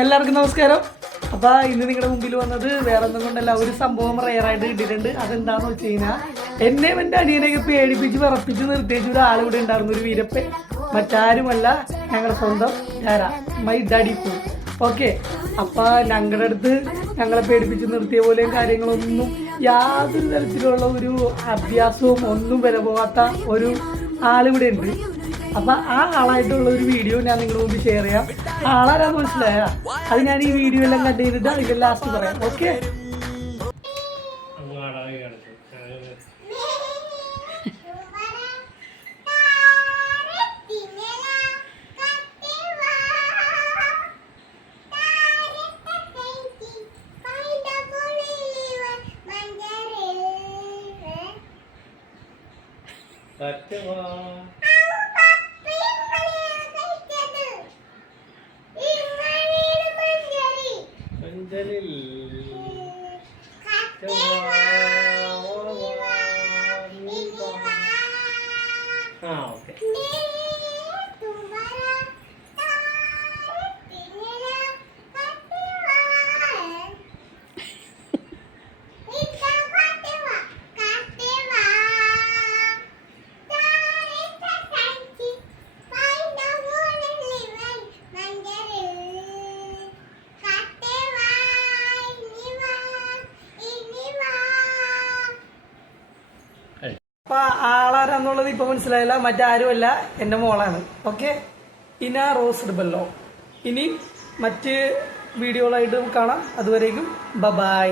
എല്ലാവർക്കും നമസ്കാരം. അപ്പോൾ ഇന്ന് നിങ്ങളുടെ മുമ്പിൽ വന്നത് വേറെ ഒന്നും കൊണ്ടല്ല, ഒരു സംഭവം റെയറായിട്ട് കിട്ടിയിട്ടുണ്ട്. അതെന്താണെന്ന് വെച്ച് കഴിഞ്ഞാൽ എന്നെ എൻ്റെ അനിയനെയൊക്കെ പേടിപ്പിച്ച് വിറപ്പിച്ച് നിർത്തിയേച്ച ഒരാൾ ഇവിടെ ഉണ്ടായിരുന്നു, ഒരു വീരപ്പൻ. മറ്റാരുമല്ല, ഞങ്ങളുടെ സ്വന്തം മൈ ഡാഡി പൂ. ഓക്കെ, അപ്പോൾ ഞങ്ങളുടെ അടുത്ത് ഞങ്ങളെ പേടിപ്പിച്ച് നിർത്തിയ പോലെയും കാര്യങ്ങളൊന്നും യാതൊരു തരത്തിലുള്ള ഒരു അഭ്യാസവും ഒന്നും വില പോകാത്ത ഒരു ആളിവിടെ ഉണ്ട്. അപ്പൊ ആ ആളായിട്ടുള്ള ഒരു വീഡിയോ ഞാൻ നിങ്ങളുടെ മുമ്പ് ഷെയർ ചെയ്യാം. ആളാരാന്ന് മനസ്സിലായ അത് ഞാൻ ഈ വീഡിയോ എല്ലാം കണ്ടു ചെയ്തിട്ട് അതിന്റെ ലാസ്റ്റ് പറയാം. ഓക്കെ, അപ്പൊ ആളാരാന്നുള്ളത് ഇപ്പൊ മനസ്സിലായില്ല, മറ്റാരുമല്ല, എന്റെ മോളാണ്. ഓക്കെ, ഇന റോസ് ബെല്ലോ. ഇനി മറ്റ് വീഡിയോകളായിട്ട് കാണാം. അതുവരേക്കും ബൈ.